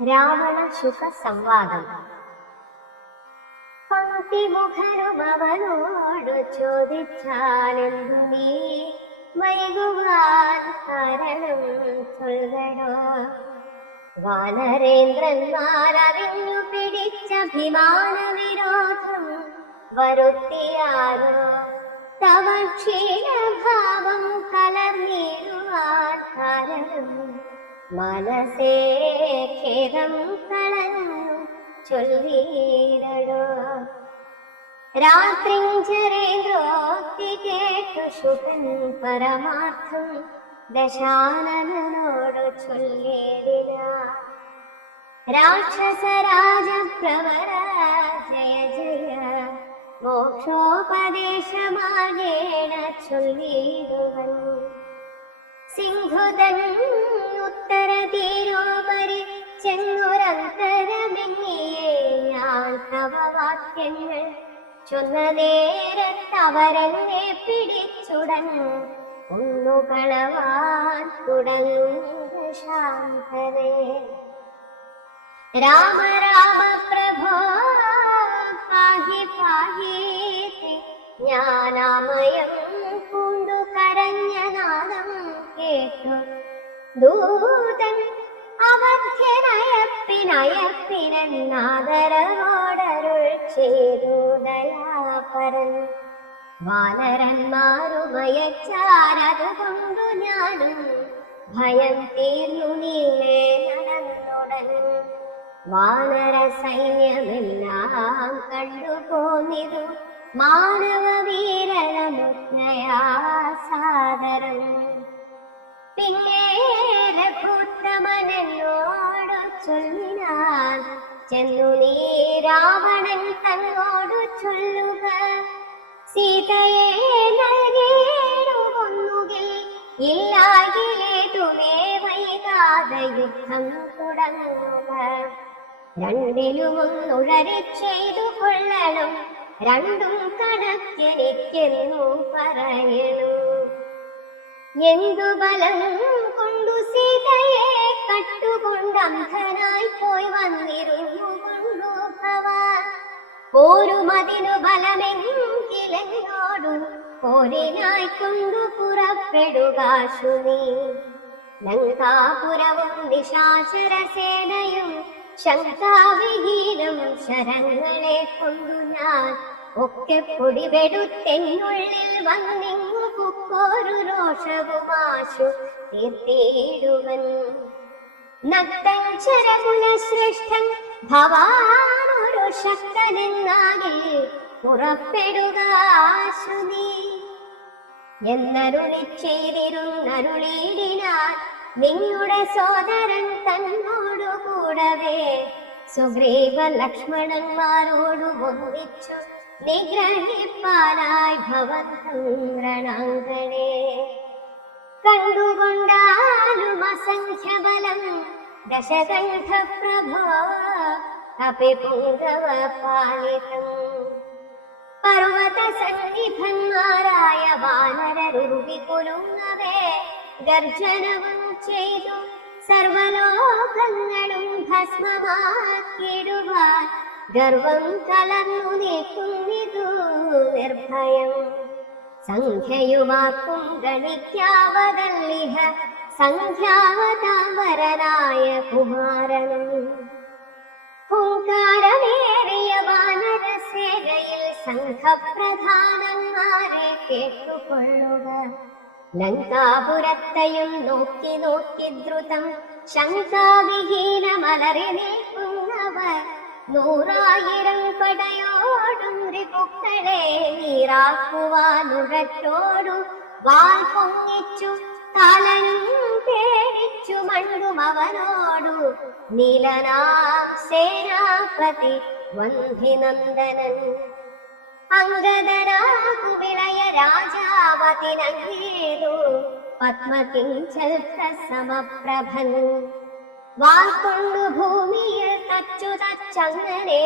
രാവണ ശുക സംവാദം. പങ്ക്തിമുഖനുമവനോടു ചോദിച്ചാലെന്തു നീ വൈകുവാൻ കാരണം ചൊല്ലടോ. വാനരേന്ദ്രന്മാരറിഞ്ഞു പിടിച്ചഭിമാന വിരോധം വരുത്തിയാരോ. തവ ക്ഷീണഭാവം കലർന്നിടുവാൻ കാരണം മനസേ ഖേദം കളഞ്ഞു ചൊല്ലിയിടടോ. രാത്രിഞ്ചരേന്ദ്രോക്തി കേട്ടു ശുകൻ പരമാർത്ഥം ദശാനനോടു ചൊല്ലിടിനാൻ. രാക്ഷസരാജപ്രവര ജയ ജയ മോക്ഷോപദേശമാകേണ ചൊല്ലിടുവൻ. സിംഹുതൻ ഉത്തരതീരോപരി ചെന്നുരന്തരമെങ്ങിയേ ഞാൻ തവ വാക്യങ്ങൾ ചൊന്ന നേരത്തവരെന്നെ പിടിച്ചുടൻ ഒന്നുകളവാൻ തുടങ്ങുക ശാന്തരേ. രാമ രാമ പ്രഭോ പാഹി പാഹീതി ജ്ഞാനാമയം പൂണ്ടു കരഞ്ഞ നാദം കേട്ടു ദൂതൻ അവധ്യനയപ്പിനയപ്പിനാദരവോടരുൾ ചെയ്തു ദയാപരൻ. വാനരന്മാരുമയച്ചാരതുകൊണ്ടു ഞാനും ഭയം തീർന്നു നീളെ നടന്നുടൻ. വാനര സൈന്യമെല്ലാം കണ്ടുപോന്നിതു മാനവ വീരമുദ്രയാ സാദരം. പിന്നേറെ ഭൂത്തമനോടു ചൊല്ലിനാൻ ചെന്നു നീ രാവണൻ തന്നോടു ചൊല്ലുക. സീതയെ നൽകിയിടുകൊന്നുകിൽ ഇല്ലാകിലേതുമേ വൈകാതെ യുദ്ധം തുടങ്ങുക. രണ്ടിലുമൊന്നുഴരി ചെയ്തു കൊള്ളണം, രണ്ടും കണക്കെനിക്കെന്നു പറയണു. എന്തു ബലം കൊണ്ടു സീതയെ കട്ടുകൊണ്ട് അന്ധനായി പോയി വന്നിരുന്നു കൊണ്ടു ഭവാൻ. പോരുമതിനു ബലമെങ്കിലെന്നോടു പോരിനായി കൊണ്ടു പുറപ്പെടുകാശു നീ. ലങ്കാപുരവും നിശാചരസേനയും ശങ്കാവിഹീനം ശരങ്ങളെ കൊണ്ടു ഞാൻ ഒക്കെ പൊടിപെടുത്തെന്നുള്ളിൽ വന്നിങ്ങു പുക്കോരു രോഷവുമാശു തീർത്തിടുവൻ. നക്തഞ്ചരകുലശ്രേഷ്ഠൻ ഭവാനൊരു ശക്തനെന്നാകിൽ പുറപ്പെടുകാശു നീ എന്നരുളി ചെയ്തിരുന്നരുളിയിടിനാൻ. നിങ്ങളുടെ സോദരൻ തന്നോടു കൂടവേ സുഗ്രീവ ലക്ഷ്മണന്മാരോടു ഒന്നിച്ചു നിഗ്രഹിപ്പാനായി ഭവന്ത്രണാങ്കണേ. കണ്ടുകൊണ്ടാലും അസംഖ്യബലം ദശകണ്ഠപ്രഭോ അപി പുംഗവ പാലിതം. പർവത സന്നിഭന്മാരായ വാനരരുവികുലുങ്ങവേ ഗർജനവും ചെയ്തു സർവലോകങ്ങളും ഭസ്മമാക്കിടുവാൻ ഗർവം കലർന്നു നിൽക്കുന്നിതു നിർഭയം. സംഖ്യയുവാക്കും ഗണിക്കാവതല്ലിഹ സംഖ്യാവതാംബരനായ കുമാരനും. ഹുങ്കാരമേറിയ വാനരസേനയിൽ സംഘപ്രധാനന്മാരെ കേട്ടുകൊള്ളുക. ലങ്കാപുരത്തെയും നോക്കി നോക്കി ദ്രുതം ശങ്കാവിഹീനമലറി നിൽക്കുന്നവർ 100,000 പടയോടും രിപുക്കളെ നീറാക്കുവാനുഴറ്റോടു വാൾ പൊങ്ങിച്ചു കാലനും പേടിച്ചു മണ്ടും അവനോടു നീലനാം സേനാപതി വന്ധിനന്ദനൻ. അംഗദനാകുവിളയ രാജാവതിനങ്ങേതു പത്മകിഞ്ചൽ പ്രസമപ്രഭൻ. വാൾക്കൊണ്ടു ഭൂമിയിൽ തച്ചു തച്ചങ്ങനെ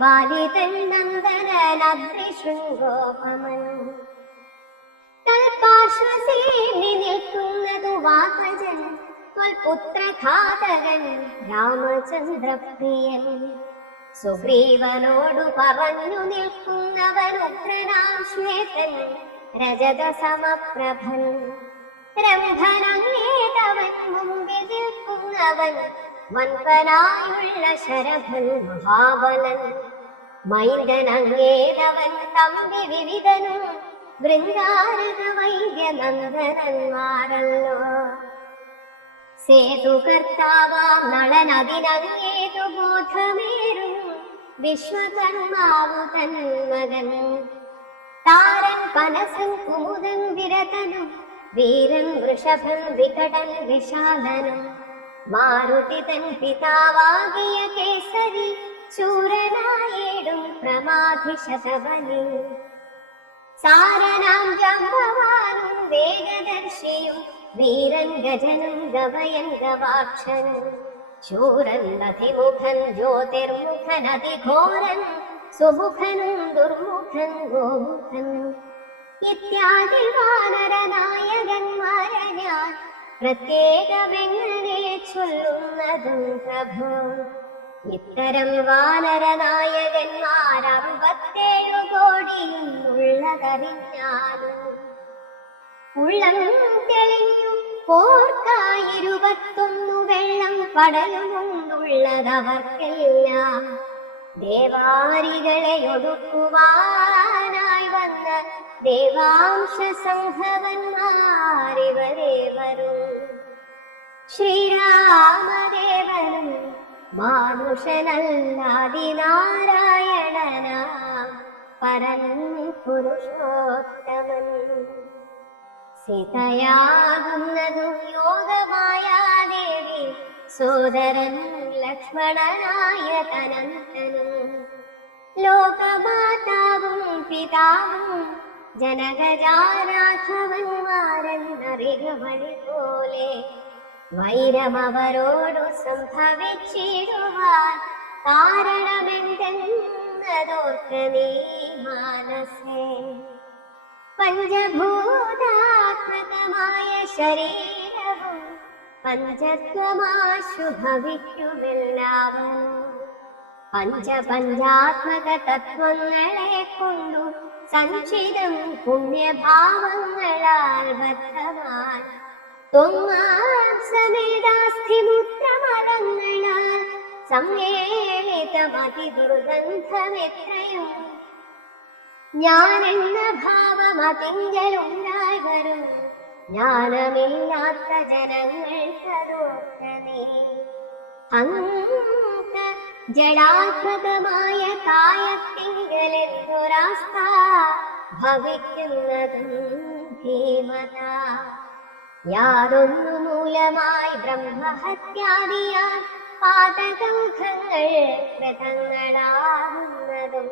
ബാലിതൻ നന്ദനദ്രിശൃംഗോപമൻ. തൽപാർശ്വസേനി നിൽക്കുന്നതു വാതജൻ പുത്രഘാതകൻ രാമചന്ദ്രപ്രിയൻ. സുഗ്രീവനോടു പറഞ്ഞു നിൽക്കുന്നവൻ ഉഗ്രനാം ശ്വേതൻ രജത സമപ്രഭൻ. രംഭനങ്ങേതവൻ മുമ്പിൽ നിൽക്കുന്നവൻ വൻപനായുള്ള ശരഭൻ മഹാബലൻ. മൈന്ദനങ്ങേതവൻ തമ്പി വിവിധനും വൃന്ദാരക വൈദ്യനന്ദനന്മാരല്ലോ. സേതുകർത്താവാം നളനതിനങ്ങേതു ബോധമേറും വിശ്വകർമാവു തൻ മകൻ. താരൻ പനസൻ കുമുദൻ വിരതനും വീരൻ വൃഷഭൻ വികടൻ വിശാലനും. മാരുതി തൻ പിതാവാകിയ കേസരി ശൂരനായേടും പ്രമാധി ശതബലി. സാരനാം ജാമ്പവാനും വേഗദർശിയും വീരൻ ഗജനും ഗവയൻ ഗവാക്ഷനും. ശൂരൻ അതിമുഖൻ ജ്യോതിർമുഖൻ അതിഘോരൻ സുമുഖനും ദുർമുഖൻ ഗോമുഖൻ. ഇത്യാദി വാനരനായകന്മാരെ ഞാൻ പ്രത്യേകമെങ്ങനെ ചൊല്ലുന്നതും പ്രഭു. ഇത്തരം വാനരനായകന്മാർ 67 കോടിയും ഉള്ളതറിഞ്ഞാലും. ഉള്ളം തെളിഞ്ഞു പോർക്കായി 21 വെള്ളം പടയുമുണ്ടുള്ളതവർക്കെല്ലാം. ദേവാരികളെ ഒടുക്കുവാനായി വന്ന ദേവാംശ സംഭവന്മാരിവരെ വരും. ശ്രീരാമദേവനും മാനുഷനല്ലാതിനാരായണനാം പരൻ പുരുഷോത്തമൻ. സീതയാകുന്നതും യോഗമായ ദേവി സോദരൻ ലക്ഷ്മണനായ തനന്തനും. ലോകമാതാവും പിതാവും ജനകജാരാഘവന്മാരെന്നറിക വഴി പോലെ. വൈരമവരോടു സംഭവിച്ചിടുവാൻ കാരണമെന്തെന്നതോർക്ക നീ മാനസേ. പഞ്ചഭൂതാത്മകമായ ശരീരവും പഞ്ചത്വമാശു ഭവിക്കുമെല്ലാവരും. പഞ്ചപഞ്ചാത്മക തത്വങ്ങളെ കൊണ്ടു സഞ്ചിതം പുണ്യഭാവങ്ങളാൽ ബദ്ധമായി ത്വമാംസമേധാസ്ഥിമുത്രമതങ്ങളാൽ സമ്മേളിതമതിദുർഗന്ധമെത്രയും. ഞാനെന്ന ഭാവമതിങ്കലുണ്ടായി വരും ജ്ഞാനമില്ലാത്ത ജനങ്ങൾക്കതോർക്കനേ. അന്ത ജഡാത്മകമായ കായത്തിങ്കലെന്തൊരാസ്ഥ ഭവിക്കുന്നതും ധീമത. യാതൊന്നു മൂലമായി ബ്രഹ്മഹത്യാദിയാൽ പാതകൗഘങ്ങൾ കൃതങ്ങളാകുന്നതും.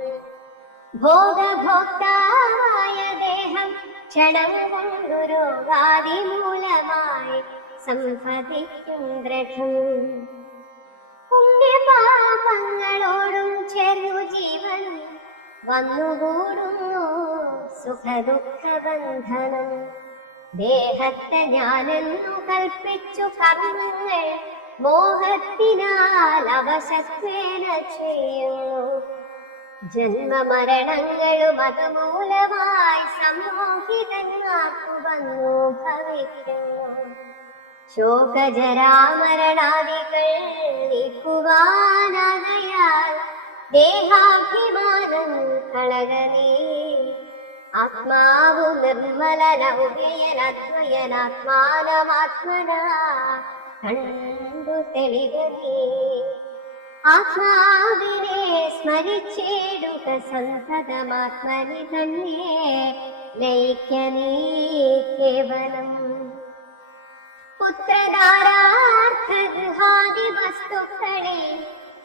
ഭോഗഭോക്താവായ ദേഹം ക്ഷണം കൊണ്ടു രോഗാദി മൂലമായി സംഭവിക്കും ദൃഢം. പുണ്യപാപങ്ങളോടും ചെറു ജീവനും വന്നുകൂടുന്നു സുഖദുഃഖബന്ധനം. ദേഹത്തെ ഞാനെന്നു കൽപ്പിച്ചു കർമ്മങ്ങൾ മോഹത്തിനാൽ അവശത്വേന ചെയ്യുന്നു. ജന്മമരണങ്ങളും അതുമൂലമായി സമ്മോഹിതന്മാർക്കു വന്നു ഭവിക്കുന്നു. ശോകജരാമരണാദികൾ നീക്കുവാനാകയാൽ ദേഹാഭിമാനം കളകനീ. ആത്മാവു നിർമ്മലനൗഭയനദ്വയനാത്മാനമാത്മനാ കണ്ടു തെളിവനീ. ആത്മാവിനെ സ്മരിച്ചിടുക സന്തതമാത്മനി തന്നെ ലയിക്കനീ കേവലം. പുത്രധാരാർത്ഥഗൃഹാദി വസ്തുക്കളെ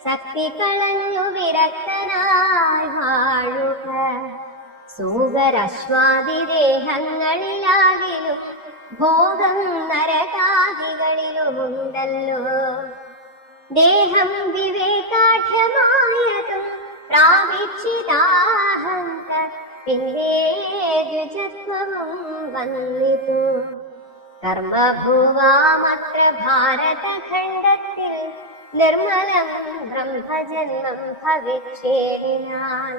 ശക്തി കളഞ്ഞു വിരക്തനായി വാഴുക. സൂകരശ്വാദിദേഹങ്ങളിലാകിലും ഭോഗം നരകാദികളിലുമുണ്ടല്ലോ. ദേഹം വിവേകാഠ്യമായതും പ്രാപിച്ചിതാഹങ്ക പിന്നെ ദ്വിജത്വവും വന്നിതു. കർമ്മഭൂവാമത്ര ഭാരതഖണ്ഡത്തിൽ നിർമ്മലം ബ്രഹ്മജന്മം ഭവിച്ചേടിനാൻ.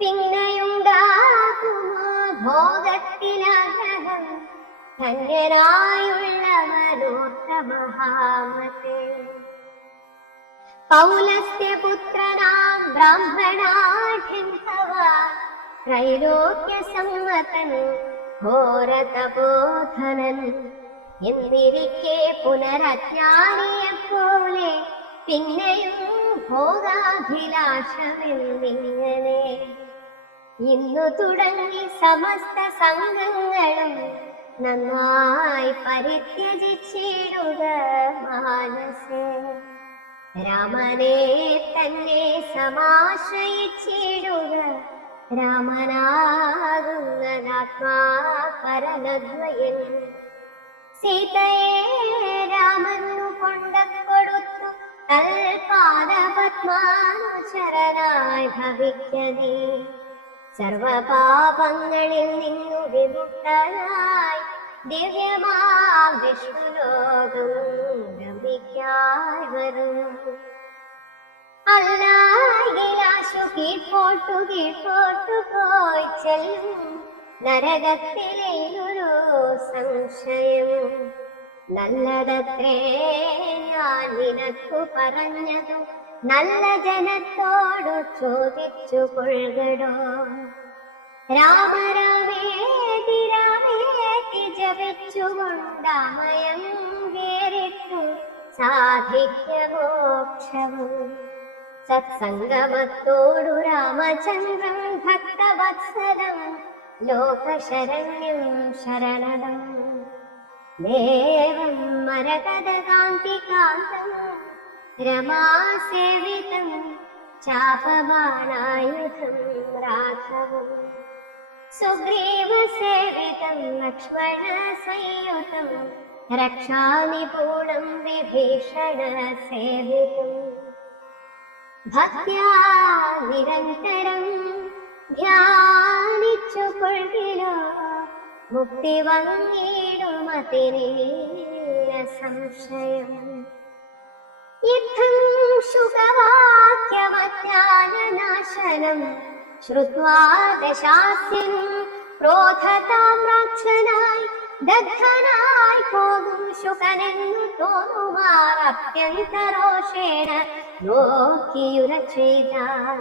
പിന്നെയുണ്ടാകുമോ ഭോഗത്തിലാഗ്രഹം ധന്യനായുള്ളവനോർത്ത മഹാമതേ. പൗലസ്ത്യപുത്രനാം ബ്രാഹ്മണാഢ്യൻ ഭവാൻ ത്രൈലോക്യസമ്മതൻ ഘോരതപോധനൻ എന്നിരിക്കെ പുനരജ്ഞാനിയെപ്പോലെ പിന്നെയും ഭോഗാഭിലാഷമെന്നിങ്ങനെ ഇന്നു തുടങ്ങി സമസ്ത സംഘങ്ങളും നന്നായി പരിത്യജിച്ചിടുക മാനസേ. രാമനെ തന്നെ സമാശ്രയിച്ചിടുക, രാമനാകുന്നതാത്മാ പരനദ്വയൻ. സീതയെ രാമനു കൊണ്ടക്കൊടുത്തു തൽപാദപത്മാനുചരനായി ഭവിക്കനേ. സർവപാപങ്ങളിൽ നിന്നു വിമുക്തനായി ദിവ്യമാം വിഷ്ണുലോകം ഗമിക്കായി വരും. അല്ലായിലാശു കീഴ്പോട്ടു പോയി ചെല്ലും നരകത്തിലൊരു സംശയം. നല്ലതത്രേ ഞാൻ നിനക്കു പറഞ്ഞതു, നല്ല ജനത്തോടു ചോദിച്ചു കൊള്ളുകടോ. രാമരാമേതി രാമേതി ജപിച്ചുകൊണ്ടമയം വേറിട്ടു സാധിക്ക മോക്ഷവും. സത്സംഗമത്തോടു രാമചന്ദ്രൻ ഭക്തവത്സലം ലോകശരണ്യം ശരണദം. ദേവം മരകതകാന്തികാന്തം രമാസേവിതം ചാപബാണായുധം രാഘവം. സുഗ്രീവസേവിതം ലക്ഷ്മണ സംയുതം രക്ഷാനിപൂണം വിഭീഷണ സേവിതം. ഭക്ത്യാ നിരന്തരം ധ്യാനിച്ചു കൊള്ളിലോ മുക്തി വന്നിടുമതിനേന സംശയം. യുദ്ധം ശുഖവാക്യമജ്ഞാനനാശനം ശ്രുത്വാ ദശാസ്യൻ ക്രോധതാം രാക്ഷനായി ദഗ്ധനായി പോകും ശുകനെന്നു തോന്നുമാർ അത്യന്തരോഷേണ നോക്കിയുര ചെയ്താൻ.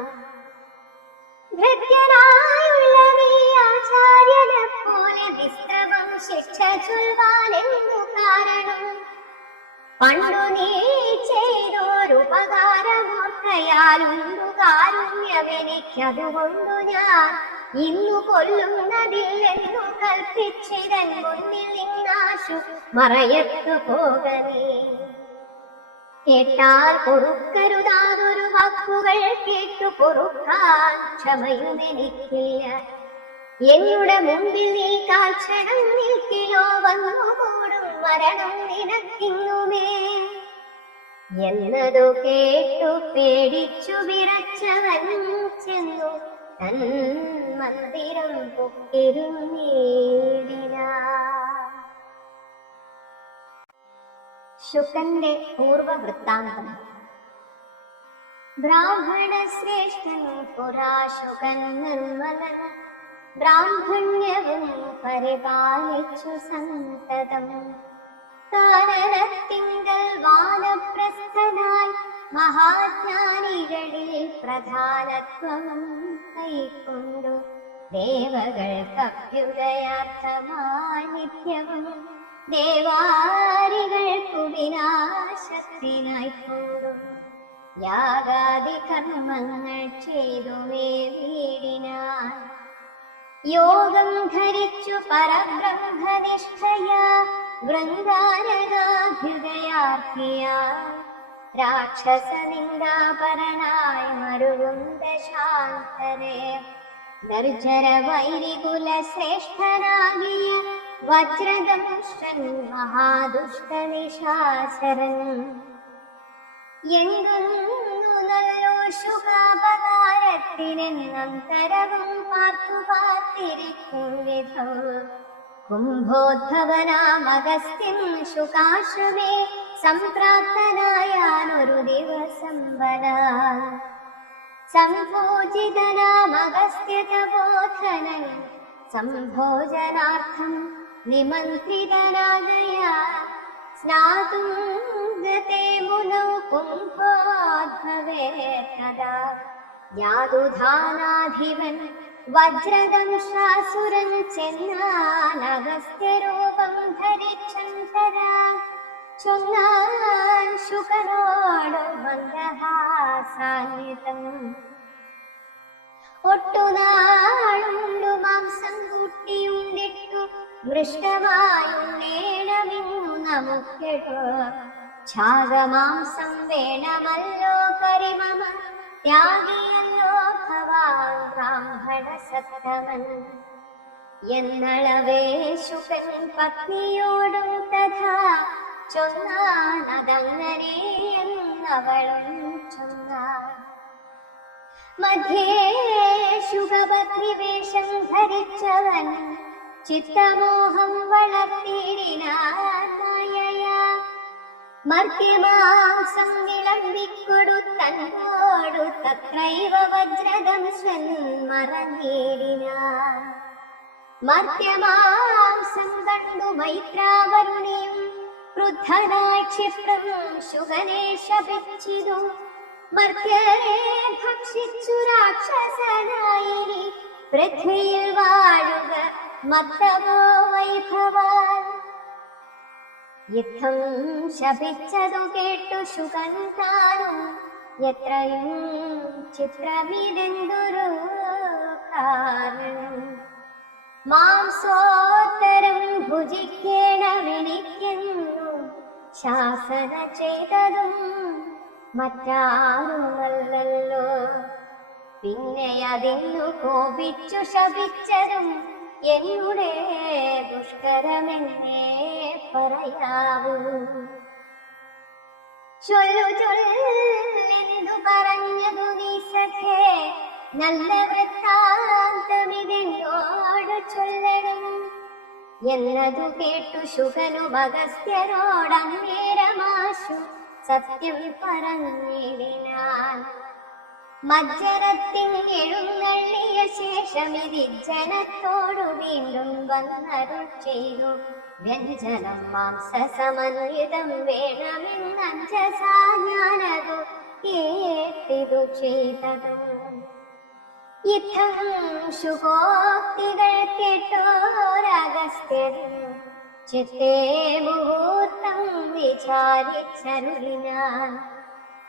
ഭൃത്യനായുള്ള നീ ആചാര്യനെ പോലെ വിസ്തവം ശിക്ഷ ചൊൽവാനെന്നു കാരണം. പണ്ടു നീ ചെയ്തോരുപകാരമോർക്കയാലുണ്ടു കാരുണ്യമെനിക്കതുകൊണ്ടു ഞാൻ ഇന്നു കൊല്ലുന്നതില്ലെന്നു കൽപ്പിച്ചിരൻ മുന്നിൽ നിന്നാശു മറയത്തു പോകനേ. കേട്ടാൽ പൊറുക്കരുതാതൊരു വാക്കുകൾ കേട്ടു പൊറുക്കാൻ ക്ഷമയുമെനിക്കില്ല. എന്നുടെ മുമ്പിൽ നീ കാൽക്ഷണം നിൽക്കിലോ വന്നുകൂടും മരണം നിനക്കിന്നുമേ എന്നതു കേട്ടു പേടിച്ചു വിറച്ചവൻ ചെന്നു തൻ മന്ദിരം പൊക്കിരുന്നേടിനാൻ. ശുകന്റെ പൂർവവൃത്താന്തം. ബ്രാഹ്മണ ശ്രേഷ്ഠൻ പുരാ ശുകൻ നിർമ്മലൻ ബ്രാഹ്മണ്യവും പരിപാലിച്ചു സന്തതം. കാനനത്തിങ്കൽ വാനപ്രസ്ഥനായി മഹാജ്ഞാനികളിൽ പ്രധാനത്വം കൈക്കൊണ്ടു ദേവകൾക്കഭ്യുദയാർത്ഥമായി നിത്യവും ദേവാരികൾക്കു വിനാശത്തിനായിക്കൊണ്ടും യാഗാദി കർമ്മങ്ങൾ ചെയ്തുമേ വീടിനാൻ. യോഗം ധരിച്ചു പരബ്രഹ്മനിഷ്ഠയാ വൃന്ദാരനാഭ്യുദയാർത്ഥിയ രാക്ഷസനിന്ദാപരനായി മരുവും ദശാന്തരെ നിർജര വൈരികുല ശ്രേഷ്ഠനാകിയ വജ്രദംഷ്ടൻ മഹാദുഷ്ടനിശാചരൻ. എന്തുന്നു നല്ലോ ശുകാപകാരത്തിനെന്നന്തരവും പാർത്തു പാർത്തിരിക്കും വിധം കുംഭോദ്ഭവനാമഗസ്ത്യൻ ശുകാശ്രമേ സംപ്രാപ്തനായാനൊരു ദിവസം വരാൻ. സംഭോജിതനാമഗസ്ത്യതബോധനൻ സംഭോജനാർത്ഥം നിമന്ത്രിതനാകയാ. സ്നാതും ഗതേ മുനൗ കുംഭോദ്ഭവേ തദാ യാതുധാനാധിപൻ വജ്രദംശാസുരൻ ചെന്നാനഗസ്ത്യരൂപം ധരിച്ചന്തരാ. ചൊന്നാൻ ശുകനോട് മന്ദഹാസാന്വിതം, ഒട്ടുനാളുണ്ടു മാംസം കൂട്ടിയുണ്ടിട്ടു മൃഷ്ടമായുണ്ണേണമെന്നു നമുക്കെടു. ഛാഗമാംസം വേണമല്ലോ കരിമമ, ത്യാഗിയല്ലോ ഭവാൻ ബ്രാഹ്മണസത്തമൻ. എന്നളവേ ശുകൻ പത്നിയോടും തഥാ ചൊന്നാൻ. അതങ്ങനെ എന്നവളും ചൊന്നാൻ. മധ്യേ ശുകപത്നിവേഷം ധരിച്ചവൻ ചിത്തമോഹം വളർത്തിയിടിനാൻ മായയാ. മർത്യമാംസം വിളമ്പിക്കൊടുത്തന്നോടു തത്രൈവ വജ്രദംശൻ മറഞ്ഞിടിനാൻ. മർത്യമാംസം കണ്ടു മൈത്രാവരുണിയും ക്രുദ്ധനായി ക്ഷിപ്രം ശുകനെ ശപിച്ചിതു. മർത്യരെ ഭക്ഷിച്ചു രാക്ഷസനായി പൃഥ്വിയിൽ വാഴുക മത്തമോ വൈഭവാൻ. യുദ്ധം ശപിച്ചതു കേട്ടു ശുകൻ താനും എത്രയും ചിത്രമിതെന്തൊരു കാരണം. മാംസോത്തരം ഭുജിക്കേണമെനിക്കെന്നു ശാസന ചെയ്തതും മറ്റാരുമല്ലല്ലോ. പിന്നെ അതിന്നു കോപിച്ചു ശപിച്ചതും എന്നുടെ ദുഷ്കരമെന്നേ പറയാവൂ. ചൊല്ലു ചൊല്ലെന്തു പറഞ്ഞതു നീ സഖേ, നല്ല വൃത്താന്തമിതെന്നോട് ചൊല്ലണം എന്നതു കേട്ടു ശുകനു അഗസ്ത്യരോടന്നേരമാശു സത്യം പറഞ്ഞിടിനാൻ. മജ്ജനത്തിൽ എഴുന്നള്ളിയ ശേഷം ഇതിജ്ജനത്തോടു വീണ്ടും വന്നരുൾ ചെയ്തു. വ്യഞ്ജനം മാംസസമന്വിതം വേണമെന്നഞ്ജസാ ഞാനതു കേട്ടിതു ചെയ്തതും. യുദ്ധം ശുഭോക്തികൾ കേട്ടോരഗസ്ത്യൻ ചിത്തേ മുഹൂർത്തം വിചാരിച്ചരുളിനാൻ.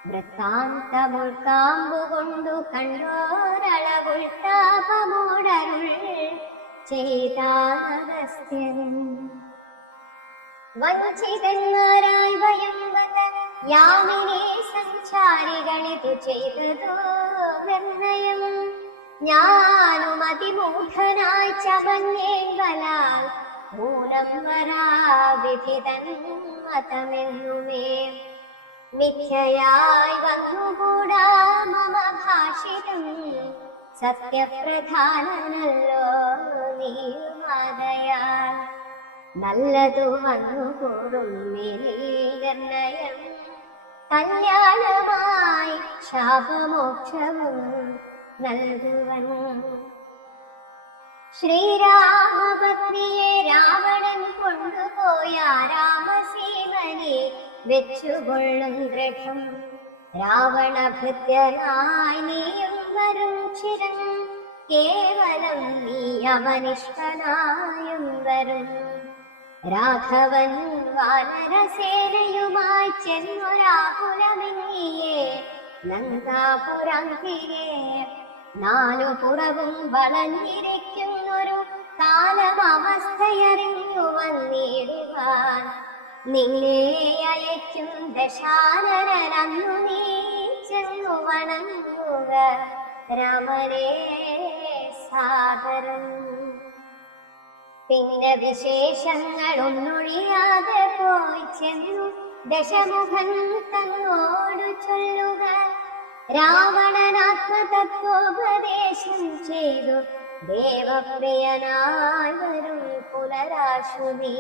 വൃത്താന്തമുൾക്കാമ്പുകൊണ്ടു കണ്ടോരളവുൾത്താപമോടരുൾ ചെയ്താനഗസ്ത്യൻ. വഞ്ചിതന്മാരായി വയം വന്ന യാമിനി സഞ്ചാരികളിതു ചെയ്തതോ നിർണയം. ഞാനും അതിമൂഢനായി ചവന്നേങ്കലാൽ മൂലം വരാവിധിതൻ മതമെന്നുമേ. മിഥ്യയായി വന്നുകൂടാ മമ ഭാഷിതം, സത്യപ്രധാനനല്ലോ നീമാതയാൽ. നല്ലതു വന്നുകൂടും നിർണയം, കല്യാണമായി ശാപമോക്ഷവും നൽകുവൻ. ശ്രീരാമപത്നിയെ രാവണൻ കൊണ്ടുപോയ രാമസീമനെ വെച്ചുകൊള്ളും ദൃഢം. രാവണഭൃത്യനായി നീയും വരും ചിരം, കേവലം നീ അവനിഷ്ഠനായും വരും. രാഘവൻ വാനരസേനയുമായി ചെന്നൊരാകുലമെന്നിയെ ലങ്കാപുരാന്തിരെ. നാലുപുറവും വളഞ്ഞിരിക്കുന്നൊരു കാലമവസ്ഥയറിഞ്ഞു വന്നിടുവാൻ. നിന്നെ അയക്കും ദശാനനന്നു നീ ചെന്നു വണങ്ങുക രാമനെ സാദരം. പിന്നെ വിശേഷങ്ങളൊന്നൊഴിയാതെ പോയി ചെന്നു ദശമുഖൻ തന്നോടു ചൊല്ലുക. രാവണനാത്മതത്വോപദേശം ചെയ്തു ദേവപ്രിയനായി വരും പുലരാശുനീ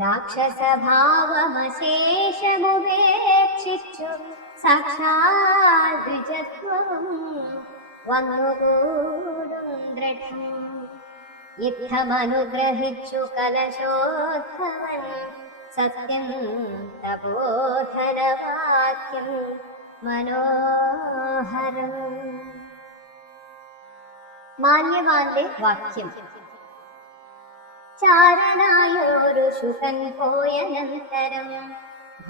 രാക്ഷസഭാവമശേഷമുപേക്ഷിച്ചു സാക്ഷാൽ ദ്വിജത്വം വന്നുകൂടും ദൃഢം. യുദ്ധമനുഗ്രഹിച്ചു കലശോദ്ഭവൻ സത്യം തപോധനവാക്യം മനോഹരം. മാന്യവാന്റെ വാക്യം. ചാരനായൊരു ശുകൻ പോയനന്തരം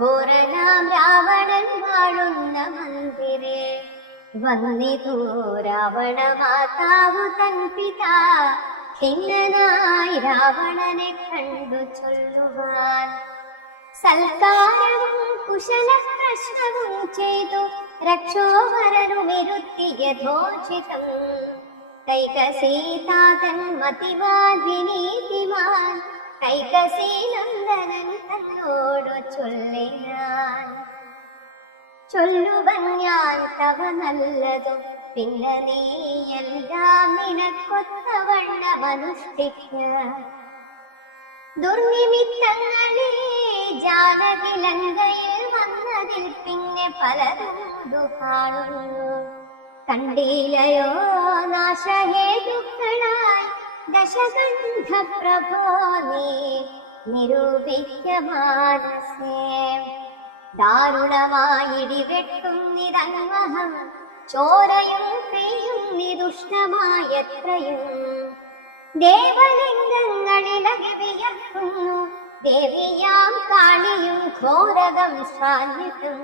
ഘോരനാം രാവണൻ വാഴുന്ന മന്ദിരേ വന്നിതു രാവണ മാതാവു തൻ പിതാ ഖിന്നനായി രാവണനെ കണ്ടു ചൊല്ലുവാൻ. സൽക്കാരവും കുശല പ്രശ്നവും ചെയ്തു രക്ഷോവരനുമിരുത്തി യഥോചിതം. കൈകസീതാതൻ മതിവാൻ വിനീതിമാൻ കൈകസീനന്ദനൻ തന്നോടു ചൊല്ലിനാൻ. ചൊല്ലുവൻ ഞാൻ തവ നല്ലതും പിന്നെ നീ എല്ലാം നിനക്കൊത്തവണ്ണമനുഷ്ഠിക്ക. ദുർനിമിത്തങ്ങളെ ജാനകി ലങ്കയിൽ വന്നതിൽ പിന്നെ പലതും കാണുന്നു. കണ്ടിലയോ നാശഹേതുക്കളായി ദശകണ്ഠ പ്രഭോ നീ നിരൂപിക്ക മാനസേ. ദാരുണമായിടിവെട്ടുന്നിതന്വഹം ചോരയും പെയ്യുന്നിദുഷ്ടമായത്രയും. ദേവലിംഗങ്ങളിലകി വിയർക്കുന്നു ദേവിയാം കാളിയും ഘോരകം സാന്നിധ്യം.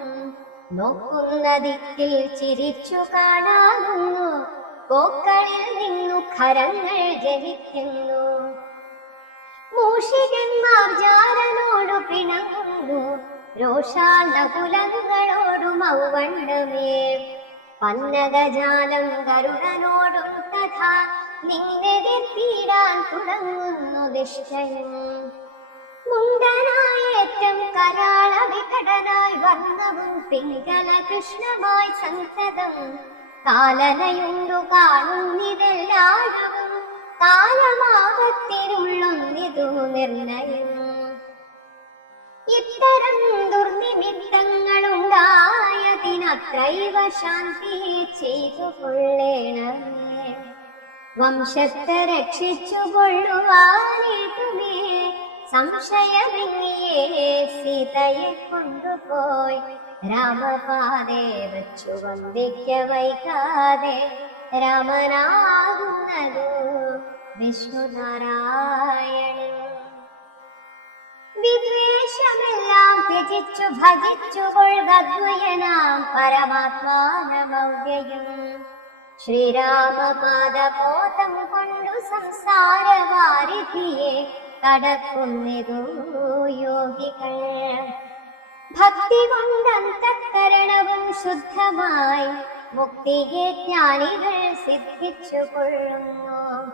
നോക്കുന്ന ദിക്കിൽ ചിരിച്ചു കാണാകുന്നു കോക്കളിൽ നിന്നു ഖരങ്ങൾ ജനിക്കുന്നു. മൂഷികന്മാർ ജാരനോടു പിണങ്ങുന്നു രോഷാൽ നകുലങ്ങളോടു മൗവണ്ണമേ. പന്നകജാലം ഗരുഡനോടും തഥാ നിന്നെതിർത്തിടാൻ തുടങ്ങുന്നു ദിഷ്ടയും. മുണ്ടനായേറ്റം കരാള വികടനായി വർണ്ണവും പിങ്കല കൃഷ്ണമായി സന്തതം. കാലനയുണ്ടു കാണുന്നിതെല്ലാഴവും കാലമാപത്തിനുള്ളുന്നിതു നിർണയം. ഇത്തരം ദുർനിമിത്തങ്ങളുണ്ടായതിനത്രൈവ ശാന്തി ചെയ്തു കൊള്ളേണമേ. വംശത്തെ രക്ഷിച്ചു കൊള്ളുവാനേതുമേ സംശയമെന്നിയേ സീതയെ കൊണ്ടുപോയി രാമപാദേ വച്ചു വന്ദിക്ക വൈകാതെ. രാമനാകുന്നതു വിഷ്ണുനാരായണൻ. വിദ്വേഷമെല്ലാം ത്യജിച്ചു ഭജിച്ചു കൊള്ളുകദ്വയനാം പരമാത്മാനമൗര്യയും. ശ്രീരാമപാദബോധം കൊണ്ടു സംസാരവാരിധിയെ കടക്കുന്നിതു യോഗികൾ. ഭക്തി കൊണ്ടന്തഃകരണവും ശുദ്ധമായി മുക്തിയെ ജ്ഞാനികൾ സിദ്ധിച്ചു കൊള്ളുന്നു.